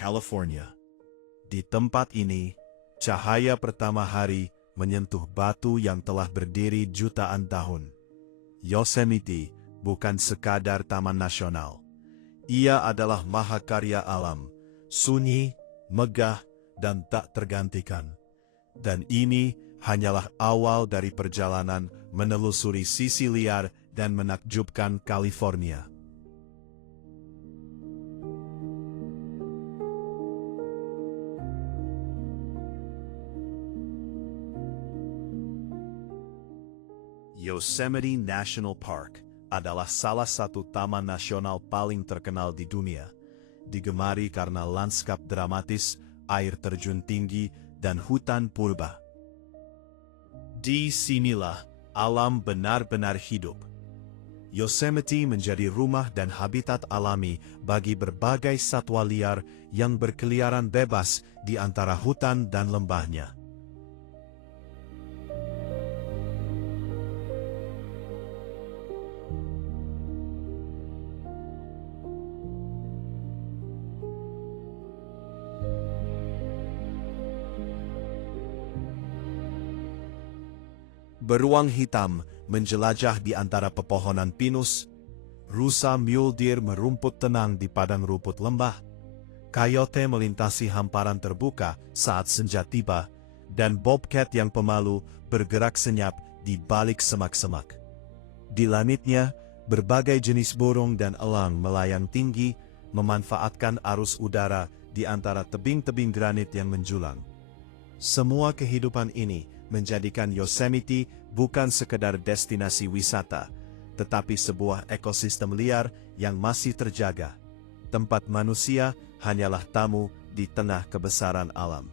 California. Di tempat ini, cahaya pertama hari menyentuh batu yang telah berdiri jutaan tahun. Yosemite bukan sekadar taman nasional. Ia adalah mahakarya alam, sunyi, megah, dan tak tergantikan. Dan ini hanyalah awal dari perjalanan menelusuri sisi liar dan menakjubkan California. Yosemite National Park adalah salah satu taman nasional paling terkenal di dunia, digemari karena lanskap dramatis, air terjun tinggi, dan hutan purba. Di sinilah alam benar-benar hidup. Yosemite menjadi rumah dan habitat alami bagi berbagai satwa liar yang berkeliaran bebas di antara hutan dan lembahnya. Beruang hitam menjelajah di antara pepohonan pinus, rusa mule deer merumput tenang di padang rumput lembah, coyote melintasi hamparan terbuka saat senja tiba, dan bobcat yang pemalu bergerak senyap di balik semak-semak. Di langitnya, berbagai jenis burung dan elang melayang tinggi, memanfaatkan arus udara di antara tebing-tebing granit yang menjulang. Semua kehidupan ini menjadikan Yosemite bukan sekedar destinasi wisata, tetapi sebuah ekosistem liar yang masih terjaga. Tempat manusia hanyalah tamu di tengah kebesaran alam.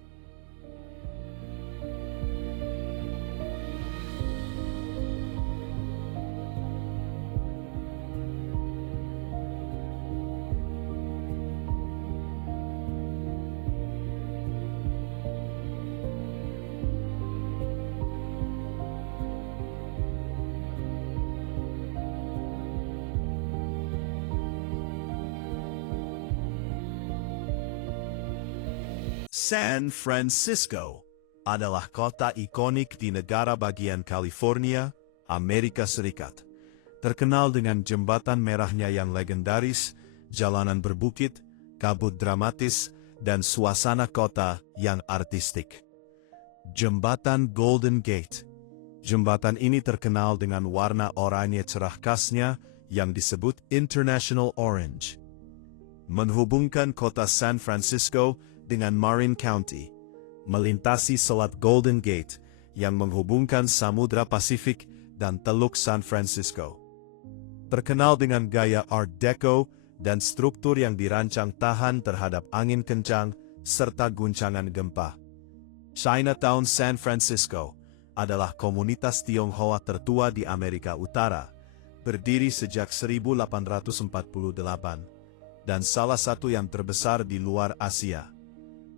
San Francisco adalah kota ikonik di negara bagian California, Amerika Serikat. Terkenal dengan jembatan merahnya yang legendaris, jalanan berbukit, kabut dramatis, dan suasana kota yang artistik. Jembatan Golden Gate. Jembatan ini terkenal dengan warna oranye cerah khasnya yang disebut International Orange. Menghubungkan kota San Francisco dengan Marin County, melintasi Selat Golden Gate yang menghubungkan Samudra Pasifik dan Teluk San Francisco. Terkenal dengan gaya Art Deco dan struktur yang dirancang tahan terhadap angin kencang serta guncangan gempa. Chinatown San Francisco adalah komunitas Tionghoa tertua di Amerika Utara, berdiri sejak 1848, dan salah satu yang terbesar di luar Asia.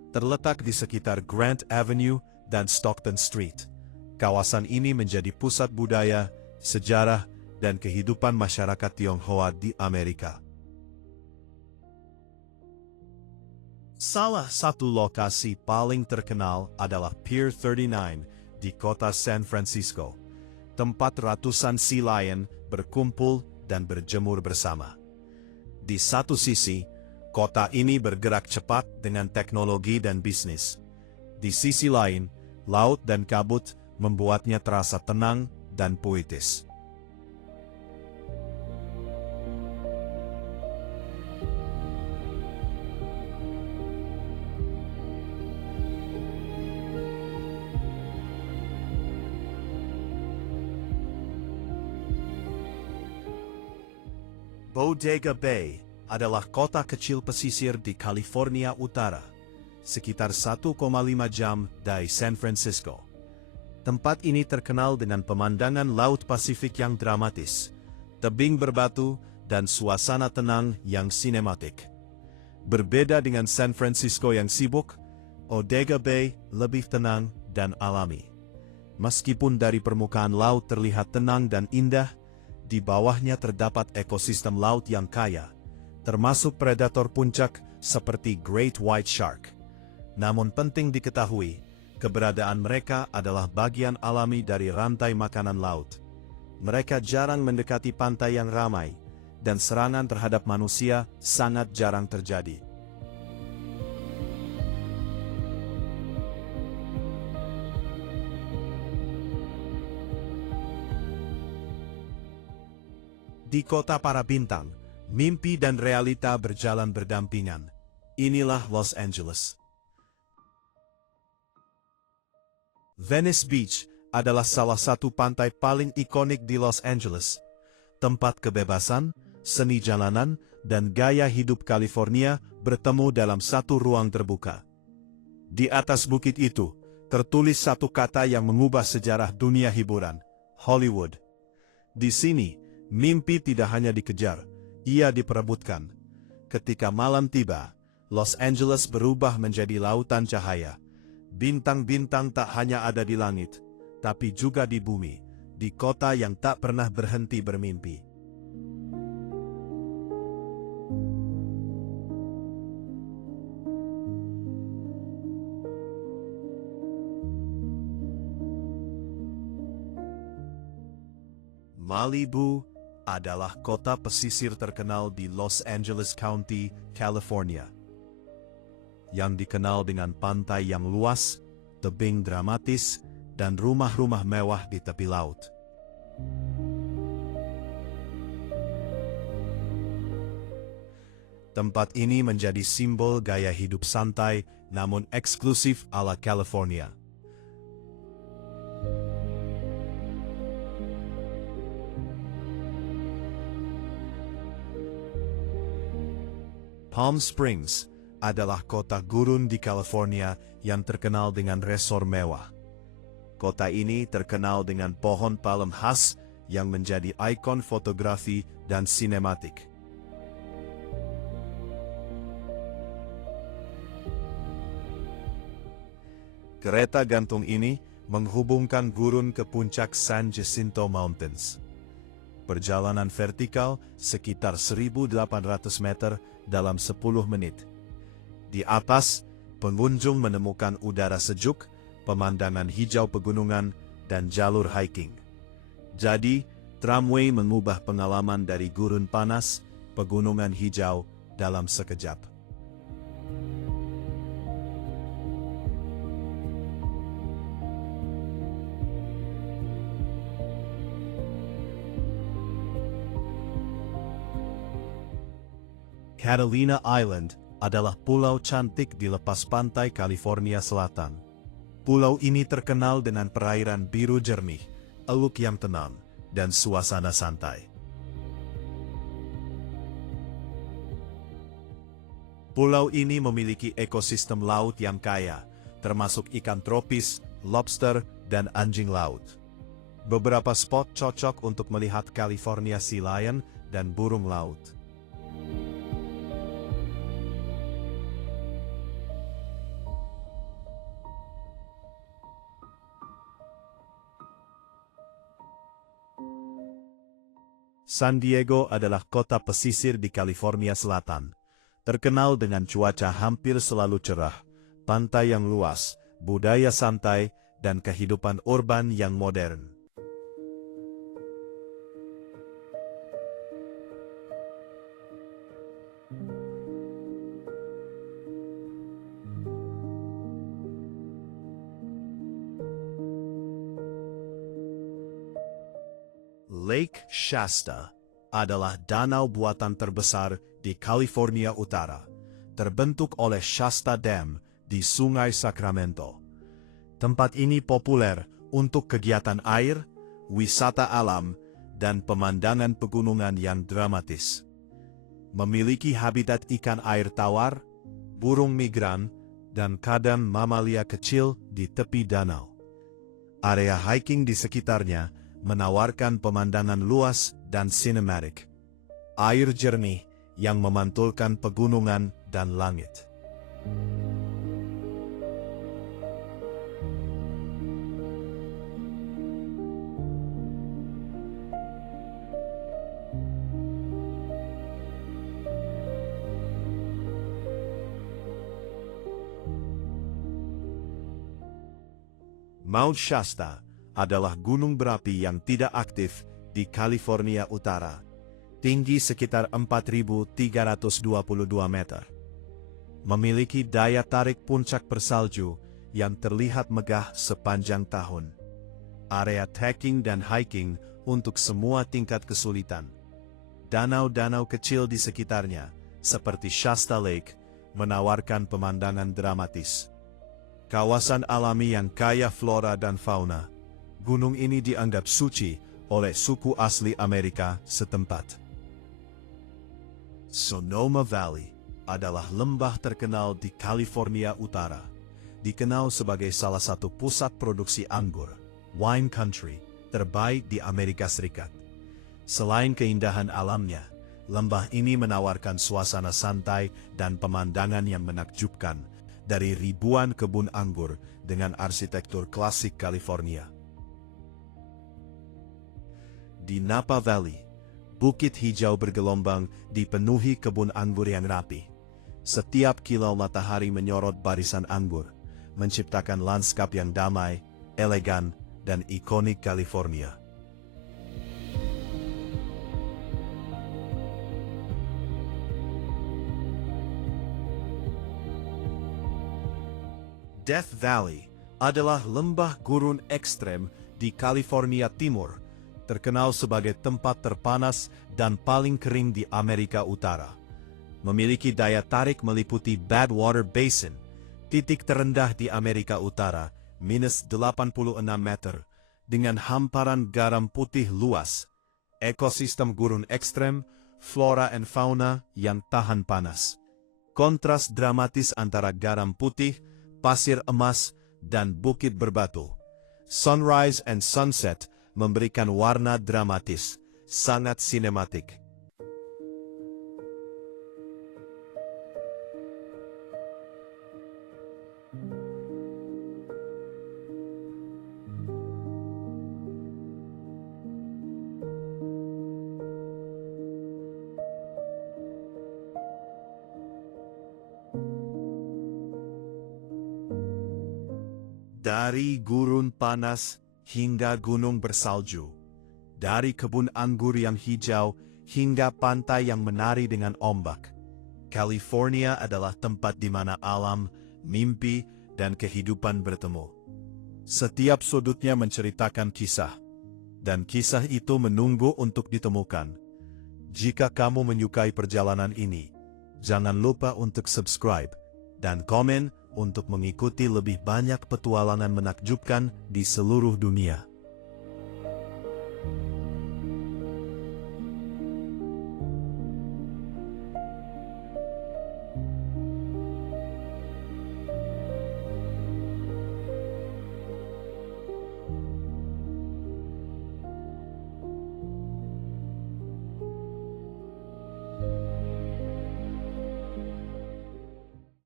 Terletak di sekitar Grant Avenue dan Stockton Street. Kawasan ini menjadi pusat budaya, sejarah, dan kehidupan masyarakat Tionghoa di Amerika. Salah satu lokasi paling terkenal adalah Pier 39 di kota San Francisco, tempat ratusan sea lion berkumpul dan berjemur bersama. Di satu sisi, kota ini bergerak cepat dengan teknologi dan bisnis. Di sisi lain, laut dan kabut membuatnya terasa tenang dan puitis. Bodega Bay adalah kota kecil pesisir di California Utara, sekitar 1,5 jam dari San Francisco. Tempat ini terkenal dengan pemandangan Laut Pasifik yang dramatis, tebing berbatu, dan suasana tenang yang sinematik. Berbeda dengan San Francisco yang sibuk, Bodega Bay lebih tenang dan alami. Meskipun dari permukaan laut terlihat tenang dan indah, di bawahnya terdapat ekosistem laut yang kaya, termasuk predator puncak seperti Great White Shark. Namun penting diketahui, keberadaan mereka adalah bagian alami dari rantai makanan laut. Mereka jarang mendekati pantai yang ramai, dan serangan terhadap manusia sangat jarang terjadi. Di kota para bintang, mimpi dan realita berjalan berdampingan. Inilah Los Angeles. Venice Beach adalah salah satu pantai paling ikonik di Los Angeles. Tempat kebebasan, seni jalanan, dan gaya hidup California bertemu dalam satu ruang terbuka. Di atas bukit itu, tertulis satu kata yang mengubah sejarah dunia hiburan, Hollywood. Di sini, mimpi tidak hanya dikejar, ia diperebutkan. Ketika malam tiba, Los Angeles berubah menjadi lautan cahaya. Bintang-bintang tak hanya ada di langit, tapi juga di bumi, di kota yang tak pernah berhenti bermimpi. Malibu adalah kota pesisir terkenal di Los Angeles County, California, yang dikenal dengan pantai yang luas, tebing dramatis, dan rumah-rumah mewah di tepi laut. Tempat ini menjadi simbol gaya hidup santai namun eksklusif ala California. Palm Springs adalah kota gurun di California yang terkenal dengan resor mewah. Kota ini terkenal dengan pohon palem khas yang menjadi ikon fotografi dan sinematik. Kereta gantung ini menghubungkan gurun ke puncak San Jacinto Mountains. Perjalanan vertikal sekitar 1.800 meter dalam 10 menit. Di atas, pengunjung menemukan udara sejuk, pemandangan hijau pegunungan, dan jalur hiking. Jadi, tramway mengubah pengalaman dari gurun panas, pegunungan hijau, dalam sekejap. Catalina Island adalah pulau cantik di lepas pantai California Selatan. Pulau ini terkenal dengan perairan biru jernih, eluk yang tenang, dan suasana santai. Pulau ini memiliki ekosistem laut yang kaya, termasuk ikan tropis, lobster, dan anjing laut. Beberapa spot cocok untuk melihat California Sea Lion dan burung laut. San Diego adalah kota pesisir di California Selatan, terkenal dengan cuaca hampir selalu cerah, pantai yang luas, budaya santai, dan kehidupan urban yang modern. Lake Shasta adalah danau buatan terbesar di California Utara, terbentuk oleh Shasta Dam di Sungai Sacramento. Tempat ini populer untuk kegiatan air, wisata alam, dan pemandangan pegunungan yang dramatis. Memiliki habitat ikan air tawar, burung migran, dan kadang mamalia kecil di tepi danau. Area hiking di sekitarnya menawarkan pemandangan luas dan sinematik. Air jernih yang memantulkan pegunungan dan langit. Mount Shasta adalah gunung berapi yang tidak aktif di California Utara, tinggi sekitar 4.322 meter. Memiliki daya tarik puncak bersalju yang terlihat megah sepanjang tahun. Area trekking dan hiking untuk semua tingkat kesulitan. Danau-danau kecil di sekitarnya, seperti Shasta Lake, menawarkan pemandangan dramatis. Kawasan alami yang kaya flora dan fauna. Gunung ini dianggap suci oleh suku asli Amerika setempat. Sonoma Valley adalah lembah terkenal di California Utara, dikenal sebagai salah satu pusat produksi anggur, wine country, terbaik di Amerika Serikat. Selain keindahan alamnya, lembah ini menawarkan suasana santai dan pemandangan yang menakjubkan dari ribuan kebun anggur dengan arsitektur klasik California. Di Napa Valley, bukit hijau bergelombang dipenuhi kebun anggur yang rapi. Setiap kilau matahari menyorot barisan anggur, menciptakan lanskap yang damai, elegan, dan ikonik California. Death Valley adalah lembah gurun ekstrem di California Timur, terkenal sebagai tempat terpanas dan paling kering di Amerika Utara. Memiliki daya tarik meliputi Badwater Basin, titik terendah di Amerika Utara, -86 meter, dengan hamparan garam putih luas, ekosistem gurun ekstrem, flora and fauna yang tahan panas. Kontras dramatis antara garam putih, pasir emas, dan bukit berbatu. Sunrise and sunset memberikan warna dramatis, sangat sinematik. Dari gurun panas hingga gunung bersalju, dari kebun anggur yang hijau hingga pantai yang menari dengan ombak, California adalah tempat di mana alam, mimpi, dan kehidupan bertemu. Setiap sudutnya menceritakan kisah, dan kisah itu menunggu untuk ditemukan. Jika kamu menyukai perjalanan ini, jangan lupa untuk subscribe dan komen untuk mengikuti lebih banyak petualangan menakjubkan di seluruh dunia.